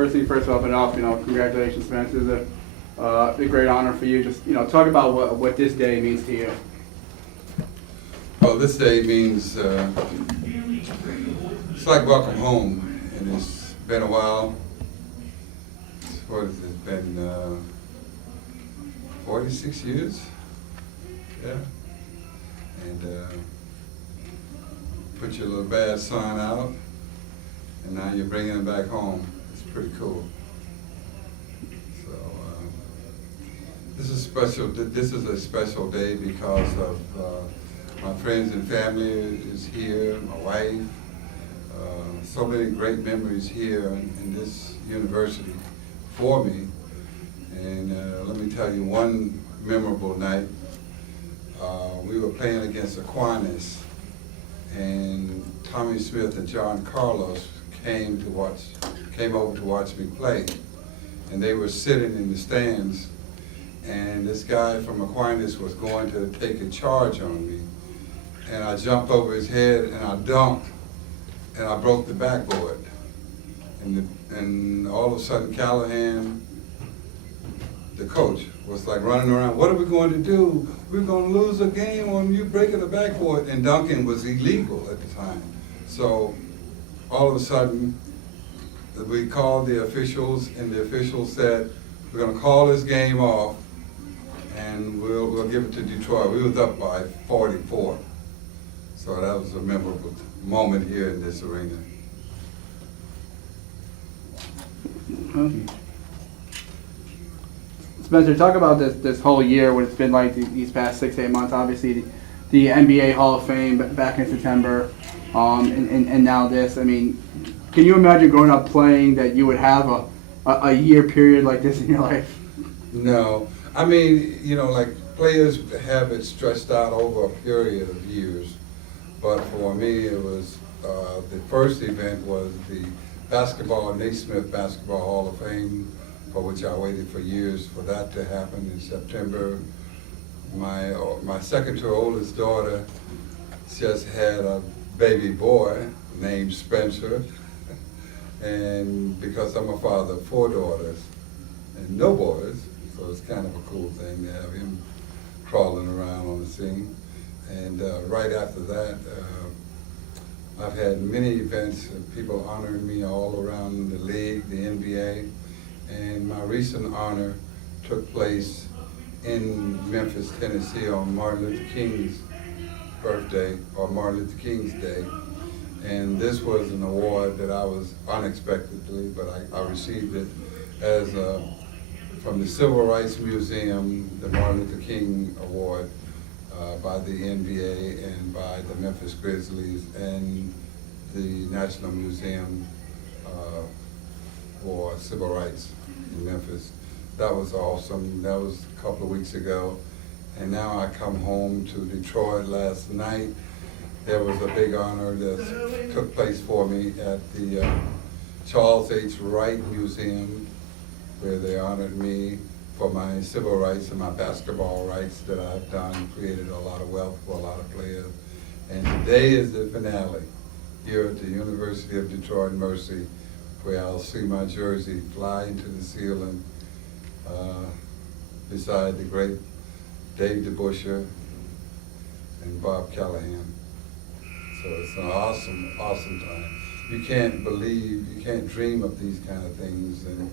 first thing first, off and off, congratulations, man. This is a great honor for you. Just, talk about what this day means to you. Well, this day means, it's like welcome home, and it's been a while. What has it been, 46 years? Yeah. And put your little bad son out, and now you're bringing him back home. It's pretty cool. So this is special. This is a special day because of my friends and family is here. My wife. So many great memories here in this university for me. And let me tell you one memorable night. We were playing against Aquinas, and Tommy Smith and John Carlos came over to watch me play. And they were sitting in the stands, and this guy from Aquinas was going to take a charge on me. And I jumped over his head and I dunked, and I broke the backboard. And all of a sudden Calihan, the coach, was like running around, what are we going to do? We're going to lose a game on you breaking the backboard. And dunking was illegal at the time. So all of a sudden, we called the officials, and the officials said, we're going to call this game off, and we'll give it to Detroit. We was up by 44. So that was a memorable moment here in this arena. Spencer, talk about this whole year, what it's been like these past 6-8 months. Obviously, the NBA Hall of Fame back in September, and now this. I mean, can you imagine growing up playing that you would have a year period like this in your life? No. I mean, like players have it stretched out over a period of years. But for me, it was, the first event was the Naismith Basketball Hall of Fame, for which I waited for years for that to happen in September. My second to oldest daughter just had a baby boy named Spencer. And because I'm a father of 4 daughters and no boys, so it's kind of a cool thing to have him crawling around on the scene. And right after that, I've had many events, people honoring me all around the league, the NBA, and my recent honor took place in Memphis, Tennessee on Martin Luther King's birthday, or Martin Luther King's Day. And this was an award that I was unexpectedly, but I received it as from the Civil Rights Museum, the Martin Luther King Award, by the NBA and by the Memphis Grizzlies and the National Museum for Civil Rights in Memphis. That was awesome. That was a couple of weeks ago. And now I come home to Detroit last night. There was a big honor that took place for me at the Charles H. Wright Museum, where they honored me for my civil rights and my basketball rights that I've done, created a lot of wealth for a lot of players. And today is the finale here at the University of Detroit Mercy, where I'll see my jersey fly into the ceiling beside the great Dave DeBusschere and Bob Calihan. So it's an awesome, awesome time. You can't believe, you can't dream of these kind of things and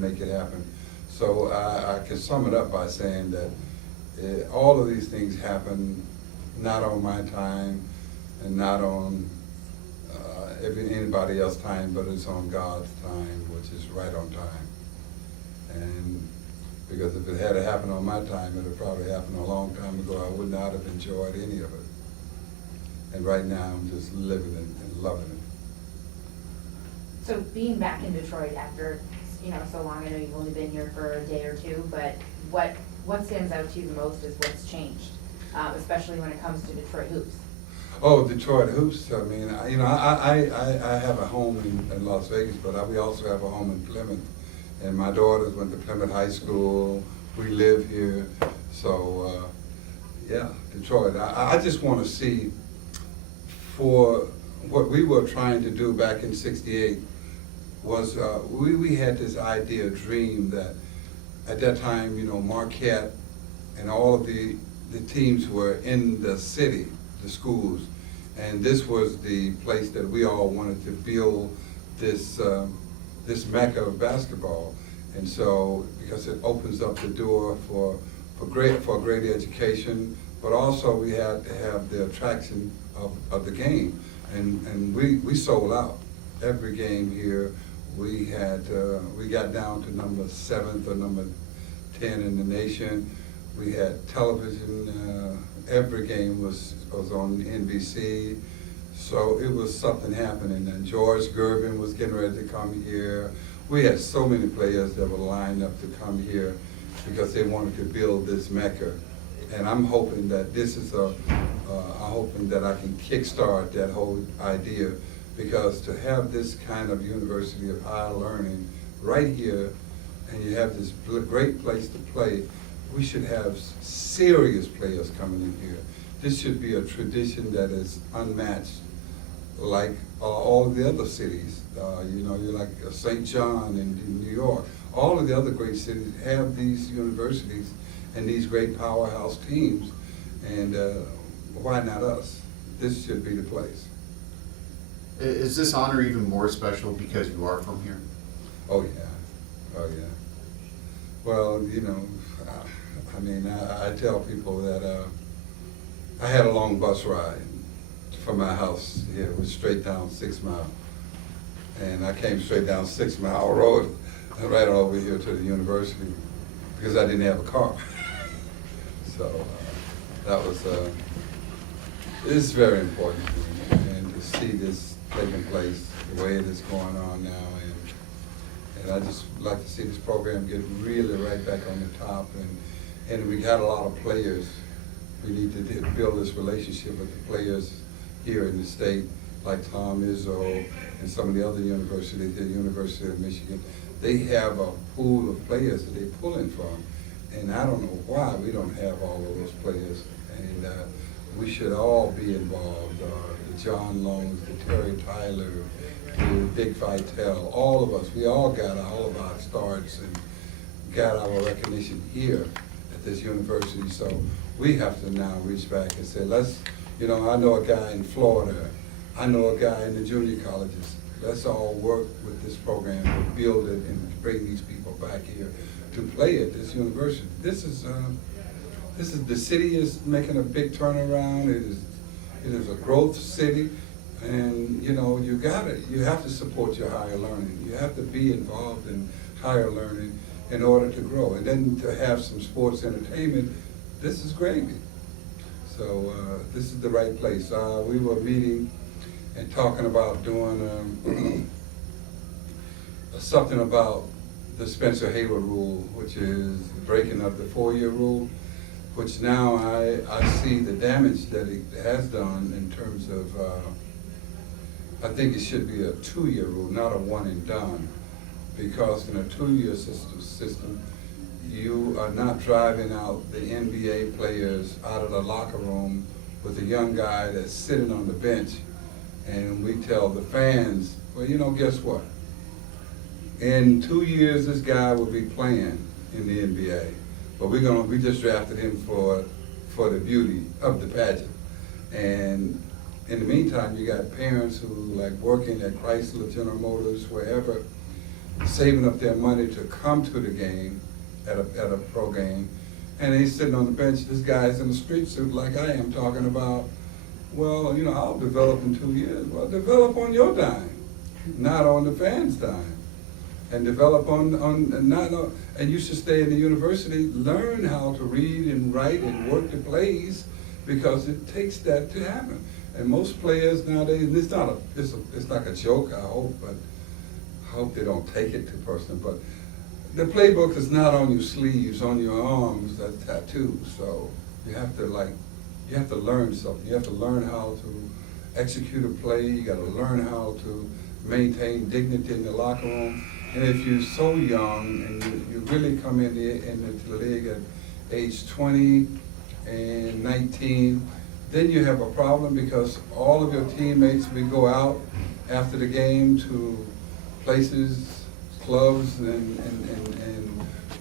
make it happen. So I can sum it up by saying that all of these things happen not on my time and not on anybody else's time, but it's on God's time, which is right on time. And because if it had happened on my time, it would probably happened a long time ago. I would not have enjoyed any of it. And right now, I'm just living it and loving it. So being back in Detroit after, so long, I know you've only been here for a day or two, but what stands out to you the most is what's changed, especially when it comes to Detroit hoops? Oh, Detroit hoops. I mean, I have a home in Las Vegas, but we also have a home in Plymouth. And my daughters went to Plymouth High School. We live here. So, yeah, Detroit. I just want to see, for what we were trying to do back in '68, was, we had this idea, dream that at that time, you know, Marquette and all of the teams were in the city, the schools. And this was the place that we all wanted to build this, this mecca of basketball. And so, because it opens up the door for great education, but also we had to have the attraction of the game. And we sold out every game here. We had, we got down to number 7th or number 10 in the nation. We had television, every game was on NBC. So it was something happening, and George Gervin was getting ready to come here. We had so many players that were lined up to come here because they wanted to build this mecca. And I'm hoping that this is I'm hoping that I can kickstart that whole idea, because to have this kind of university of higher learning right here, and you have this great place to play, we should have serious players coming in here. This should be a tradition that is unmatched, like all of the other cities. You know, you're like St. John in New York. All of the other great cities have these universities and these great powerhouse teams, and why not us? This should be the place. Is this honor even more special because you are from here? Oh yeah, oh yeah. Well, you know, I mean, I tell people that I had a long bus ride from my house here. It was straight down 6 Mile. And I came straight down 6 Mile Road right over here to the university because I didn't have a car. So that was, it's very important to me, and to see this taking place the way it is going on now. And I just like to see this program get really right back on the top. And we got a lot of players. We need to build this relationship with the players here in the state, like Tom Izzo and some of the other universities, the University of Michigan. They have a pool of players that they're pulling from. And I don't know why we don't have all of those players. And we should all be involved. The John Longs, the Terry Tyler, the Dick Vitale, all of us. We all got all of our starts and got our recognition here at this university. So we have to now reach back and say, let's, you know, I know a guy in Florida. I know a guy in the junior colleges. Let's all work with this program to build it and bring these people back here to play at this university. This is the city is making a big turnaround. It is a growth city, and you know, you have to support your higher learning. You have to be involved in higher learning in order to grow, and then to have some sports entertainment. This is gravy. So this is the right place. We were meeting and talking about doing something about the Spencer Haywood rule, which is breaking up the 4-year rule, which now I see the damage that it has done in terms of, I think it should be a 2-year rule, not a one and done. Because in a 2-year system, you are not driving out the NBA players out of the locker room with a young guy that's sitting on the bench, and we tell the fans, well, you know, guess what? In 2 years, this guy will be playing in the NBA, but we just drafted him for the beauty of the pageant. And in the meantime, you got parents who like working at Chrysler, General Motors, wherever, saving up their money to come to the game, at a pro game, and he's sitting on the bench. This guy's in a street suit like I am, talking about, well, you know, I'll develop in 2 years. Well, develop on your dime, not on the fans' dime. And develop and you should stay in the university, learn how to read and write and work the plays, because it takes that to happen. And most players nowadays, and it's like a joke, I hope, but I hope they don't take it too personal, but the playbook is not on your sleeves, on your arms, that's tattoos. So you have to learn something. You have to learn how to execute a play. You got to learn how to maintain dignity in the locker room. And if you're so young and you really come into the league at age 20 and 19, then you have a problem, because all of your teammates will go out after the game to places, clubs and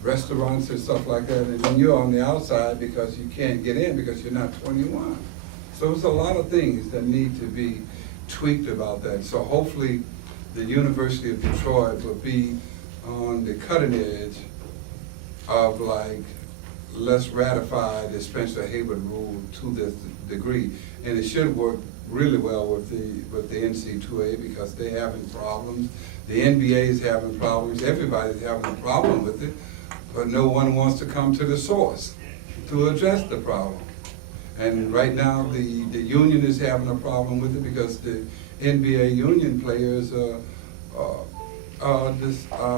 restaurants and stuff like that, and then you're on the outside because you can't get in because you're not 21. So there's a lot of things that need to be tweaked about that. So hopefully the University of Detroit will be on the cutting edge of like, let's ratify the Spencer Haywood rule to this degree. And it should work really well with the NC2A because they're having problems. The NBA is having problems. Everybody's having a problem with it, but no one wants to come to the source to address the problem. And right now, the union is having a problem with it because the NBA union players are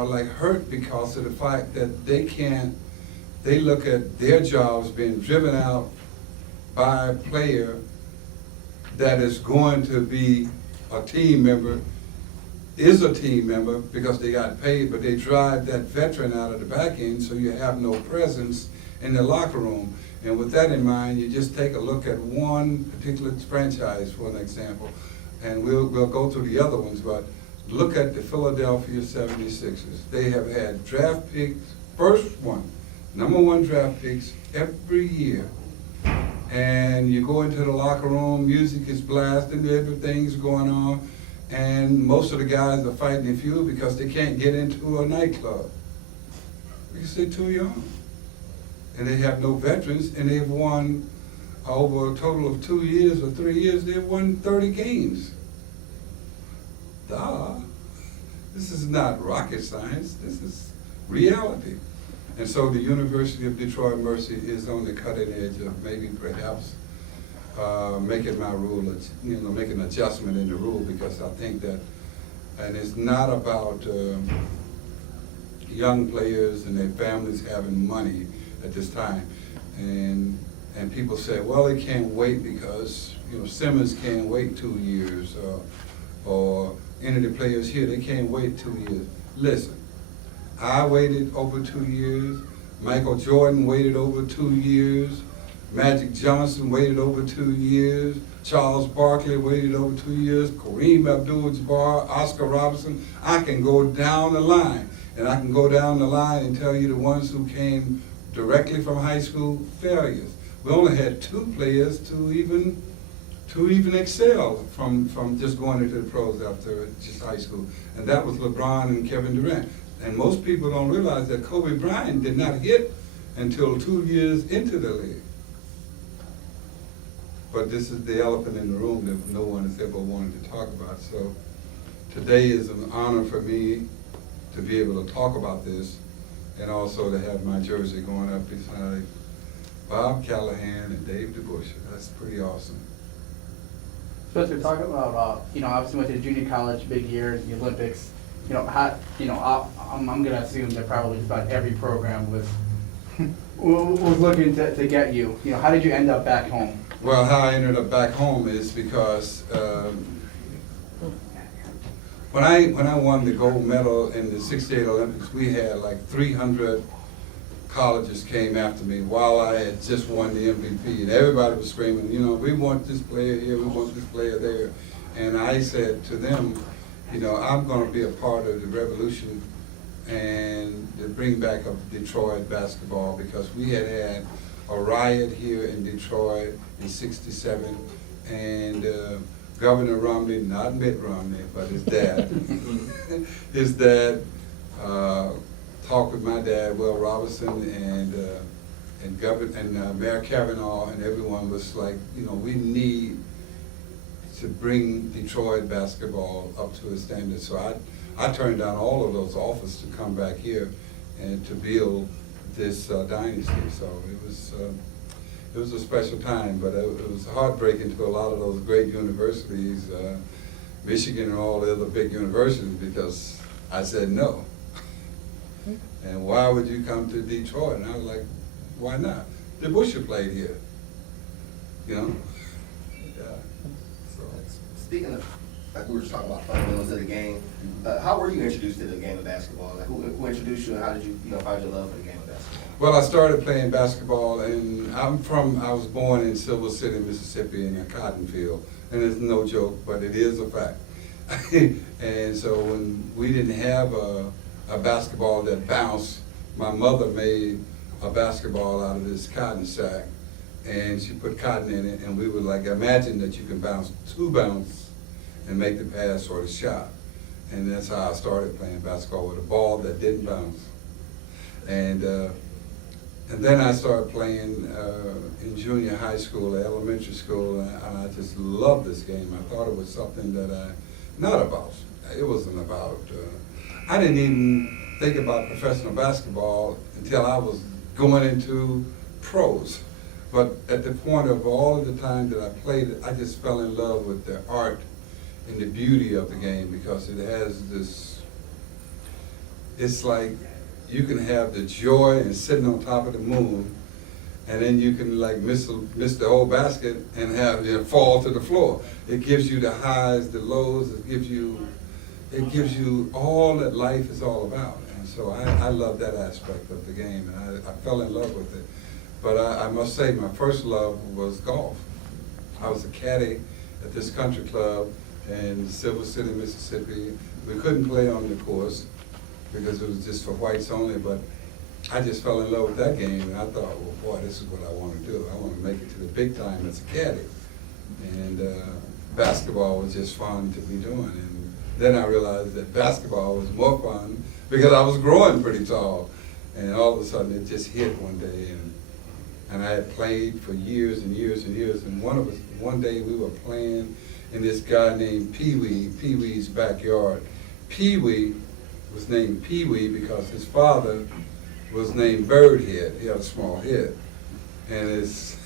like hurt because of the fact that they look at their jobs being driven out by a player that is going to be a team member, is a team member because they got paid, but they drive that veteran out of the back end so you have no presence in the locker room. And with that in mind, you just take a look at one particular franchise, for an example, and we'll go through the other ones, but look at the Philadelphia 76ers. They have had draft picks, number one draft picks every year. And you go into the locker room, music is blasting, everything's going on, and most of the guys are fighting a feud because they can't get into a nightclub because they're too young. And they have no veterans, and they've won over a total of 2 years or 3 years, they've won 30 games. This is not rocket science, this is reality. And so the University of Detroit Mercy is on the cutting edge of maybe perhaps making my rule, make an adjustment in the rule, because I think that, and it's not about young players and their families having money at this time. And people say, well, they can't wait because, Simmons can't wait 2 years, or any of the players here, they can't wait 2 years. Listen, I waited over 2 years. Michael Jordan waited over 2 years. Magic Johnson waited over 2 years. Charles Barkley waited over 2 years. Kareem Abdul-Jabbar, Oscar Robertson. I can go down the line, and I can go down the line and tell you the ones who came directly from high school, failures. We only had 2 players to even excel from just going into the pros after just high school, and that was LeBron and Kevin Durant. And most people don't realize that Kobe Bryant did not hit until 2 years into the league. But this is the elephant in the room that no one has ever wanted to talk about. So today is an honor for me to be able to talk about this, and also to have my jersey going up beside Bob Calihan and Dave DeBusschere. That's pretty awesome. Spencer, talk about, obviously went to junior college, big year, the Olympics. I'm gonna assume that probably just about every program was looking to get you. How did you end up back home? Well, how I ended up back home is because when I won the gold medal in the '68 Olympics, we had like 300 colleges came after me while I had just won the MVP, and everybody was screaming, we want this player here, we want this player there. And I said to them, I'm going to be a part of the revolution and the bring back of Detroit basketball, because we had a riot here in Detroit in '67, and Governor Romney, not Mitt Romney, but his dad, talked with my dad, Will Robinson, and Mayor Kavanaugh, and everyone was like, we need to bring Detroit basketball up to a standard. So I turned down all of those offers to come back here and to build this dynasty. So it was a special time, but it was heartbreaking to a lot of those great universities, Michigan and all the other big universities, because I said no. And why would you come to Detroit? And I was like, why not? DeBusschere played here, Yeah. So. Speaking of, like we were just talking about fundamentals of the game, how were you introduced to the game of basketball? Like who introduced you, and how did you, find your love for the game of basketball? Well, I started playing basketball, and I was born in Silver City, Mississippi, in a cotton field, and it's no joke, but it is a fact. And so when we didn't have a basketball that bounced, my mother made a basketball out of this cotton sack, and she put cotton in it, and we would like imagine that you can bounce and make the pass or the shot. And that's how I started playing basketball, with a ball that didn't bounce. And then I started playing in junior high school, elementary school, and I just loved this game. I thought it was something that it wasn't about, I didn't even think about professional basketball until I was going into pros. But at the point of all of the time that I played it, I just fell in love with the art and the beauty of the game, because it has this, it's like you can have the joy and sitting on top of the moon, and then you can like miss the whole basket and have it fall to the floor. It gives you the highs, the lows, it gives you all that life is all about. And so I love that aspect of the game, and I fell in love with it. But I must say, my first love was golf. I was a caddy at this country club in Silver City, Mississippi. We couldn't play on the course because it was just for whites only, but I just fell in love with that game, and I thought, well, boy, this is what I want to do. I want to make it to the big time as a caddy. And basketball was just fun to be doing. And then I realized that basketball was more fun because I was growing pretty tall. And all of a sudden, it just hit one day, and I had played for years and years and years. And one day we were playing in this guy named Pee-wee's backyard. Pee-wee was named Pee-wee because his father was named Birdhead. He had a small head. And his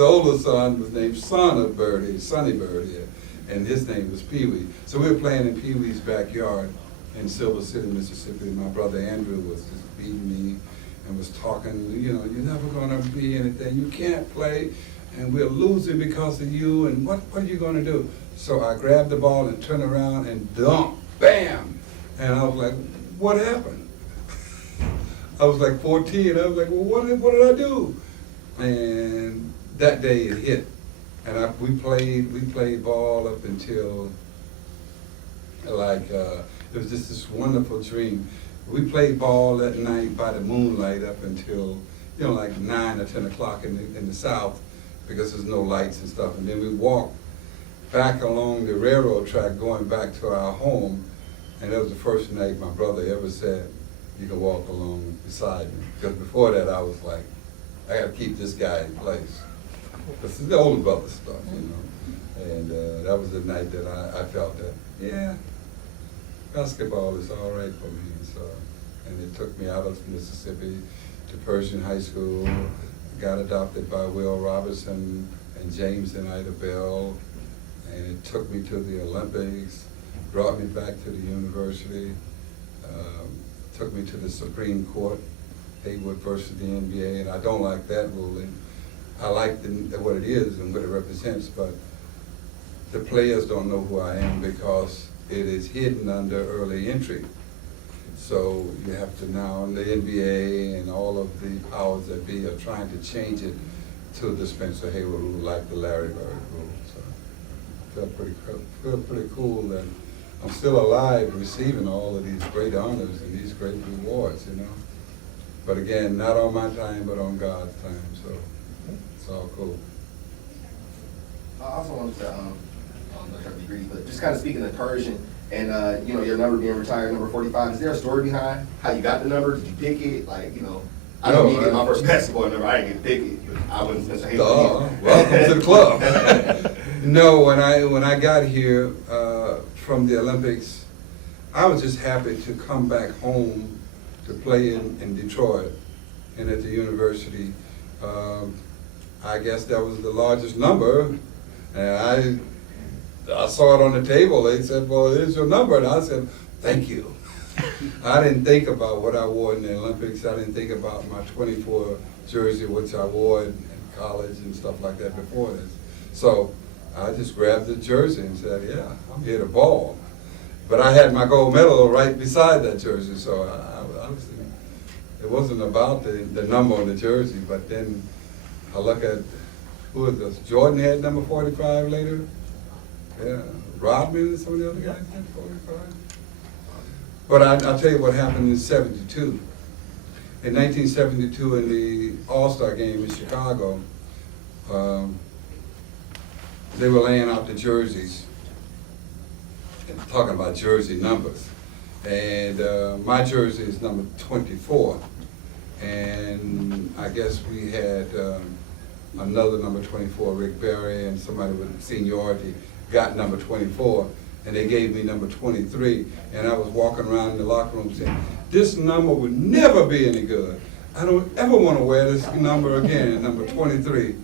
older son was named Son of Birdhead, Sonny Birdhead, and his name was Pee-wee. So we were playing in Pee-wee's backyard in Silver City, Mississippi. My brother Andrew was just beating me and was talking, you know, you're never gonna be anything, you can't play, and we're losing because of you, and what are you gonna do? So I grabbed the ball and turned around and dunked, bam! And I was like, what happened? I was like 14, I was like, well, what did I do? And that day it hit, and we played ball up until, like, it was just this wonderful dream. We played ball that night by the moonlight up until, you know, like 9 or 10 o'clock in the south, because there's no lights and stuff. And then we walked back along the railroad track going back to our home, and that was the first night my brother ever said, you can walk along beside me. Because before that I was like, I gotta keep this guy in place. This is the older brother stuff, you know. And that was the night that I felt that, yeah, basketball is all right for me. So, and it took me out of Mississippi to Pershing High School, got adopted by Will Robertson and James and Ida Bell, and it took me to the Olympics, brought me back to the university, took me to the Supreme Court, Haywood versus the NBA, and I don't like that ruling. I like what it is and what it represents, but the players don't know who I am because it is hidden under early entry. So you have to now, the NBA and all of the powers that be are trying to change it to the Spencer Haywood rule, like the Larry Bird rule. So I feel pretty cool that I'm still alive receiving all of these great honors and these great rewards, you know. But again, not on my time, but on God's time, so it's all cool. I also wanted to, I'm not trying to be greedy, but just kind of speaking of Persian and, you know, your number being retired, number 45, is there a story behind how you got the number? Did you pick it? Like, you know, I know me get my first basketball number, I didn't get to pick it, but I wouldn't necessarily hate Welcome to the club. No, when I got here from the Olympics, I was just happy to come back home to play in Detroit and at the university. I guess that was the largest number, and I saw it on the table. They said, well, here's your number, and I said, thank you. I didn't think about what I wore in the Olympics. I didn't think about my 24 jersey, which I wore in college and stuff like that before this. So I just grabbed the jersey and said, yeah, I'm here to ball. But I had my gold medal right beside that jersey, so it wasn't about the number on the jersey, but then I look at, who is this? Jordan had number 45 later? Yeah, Rodman and some of the other guys had 45. But I'll tell you what happened in '72. In 1972, in the All-Star game in Chicago, they were laying out the jerseys, and talking about jersey numbers. And my jersey is number 24. And I guess we had another number 24, Rick Barry, and somebody with seniority got number 24, and they gave me number 23. And I was walking around in the locker room saying, this number would never be any good. I don't ever want to wear this number again, number 23.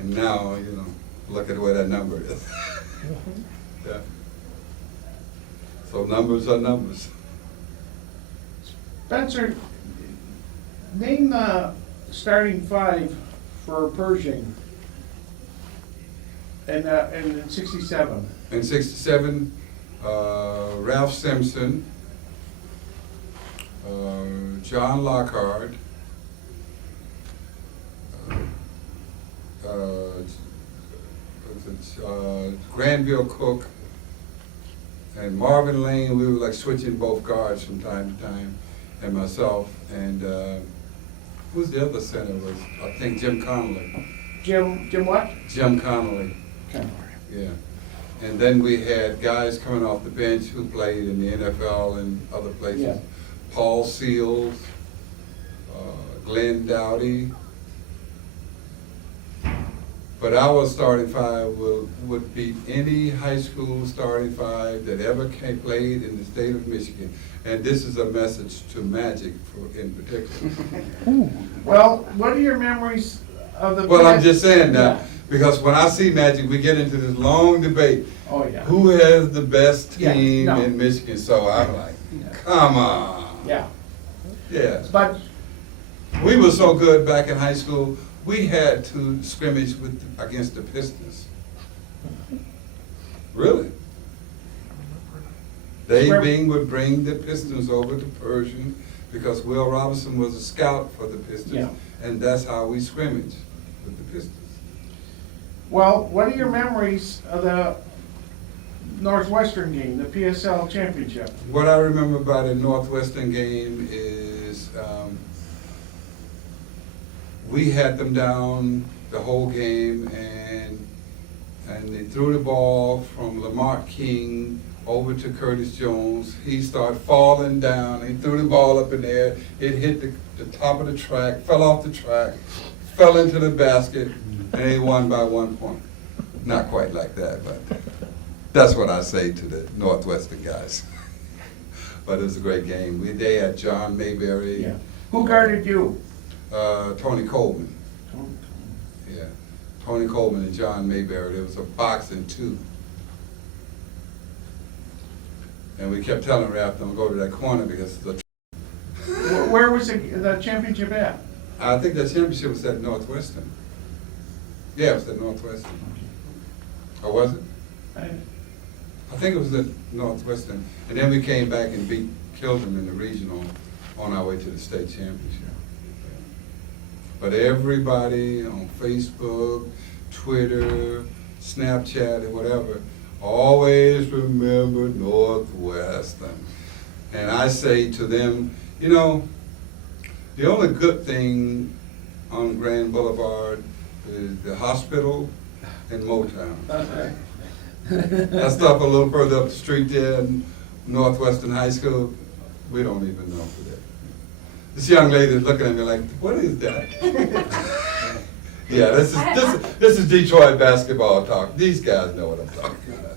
And now, you know, look at where that number is. Yeah. So numbers are numbers. Spencer, name the starting five for Pershing in '67. In '67, Ralph Simpson, John Lockhart, Granville Cook, and Marvin Lane. We were like switching both guards from time to time, and myself, and who's the other center was, I think Jim Connolly. Jim what? Jim Connolly, Connolly. yeah. And then we had guys coming off the bench who played in the NFL and other places. Yeah. Paul Seals, Glenn Dowdy. But our starting five would beat any high school starting five that ever played in the state of Michigan. And this is a message to Magic in particular. Well, what are your memories of the? Well, I'm just saying that, Yeah. because when I see Magic, we get into this long debate. Oh, yeah. Who has the best Yeah, team no. in Michigan? So I'm like, Yeah. come on. Yeah, Yeah. but, We were so good back in high school, we had to scrimmage against the Pistons. Really? Dave Where- Bing would bring the Pistons over to Pershing because Will Robinson was a scout for the Pistons. Yeah. And that's how we scrimmaged with the Pistons. well, what are your memories of the Northwestern game, the PSL championship? What I remember about the Northwestern game is we had them down the whole game, and they threw the ball from Lamont King over to Curtis Jones. He started falling down. He threw the ball up in the air. It hit the top of the track, fell off the track, fell into the basket, and they won by 1 point. Not quite like that, but that's what I say to the Northwestern guys. But it was a great game. They had John Mayberry, Yeah. Who guarded you? Tony Coleman. Yeah, Tony Coleman and John Mayberry. There was a boxing too. And we kept telling Ralph, don't go to that corner because the Where was the championship at? I think that championship was at Northwestern. Yeah, it was at Northwestern. Or was it? I think it was at Northwestern. And then we came back and killed them in the regional on our way to the state championship. But everybody on Facebook, Twitter, Snapchat, and whatever, always remember Northwestern. And I say to them, you know, the only good thing on Grand Boulevard is the hospital and Motown. That stuff a little further up the street there in Northwestern High School, we don't even know for that. This young lady is looking at me like, what is that? Yeah, this is Detroit basketball talk. These guys know what I'm talking about.